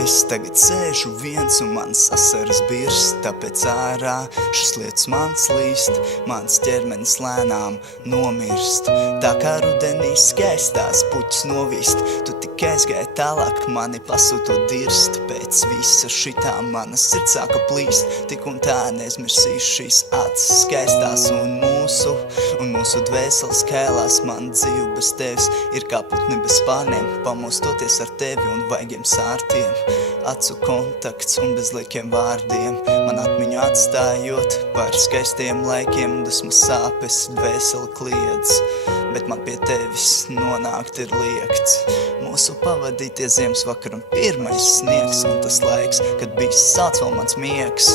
Es tagad sēžu viens un mans asaras birst, tāpēc ārā šis lietus mans līst, mans ķermenis lēnām nomirst. Tā kā rudenī skaistās puķis novist, tu tik aizgāji tālāk, mani pasūtot dirst. Pēc visa šitā mana sirds sāka plīst, tik un tā neizmirsīšu šīs acis skaistās un mūsu dvēseles kēlās. Man dzīve bez tevis ir kā putni bez spārniem, pamostoties ar tevi un vaigiem sārtiem. Acu kontakts un bez liekiem vārdiem, man atmiņu atstājot par skaistiem laikiem. Dusmas sāpes, dvēseli kliedz, bet man pie tevis nonākt ir liekts. Mūsu pavadītie ziemas vakar un pirmais sniegs, un tas laiks, kad bijis sāc vēl mans miegs.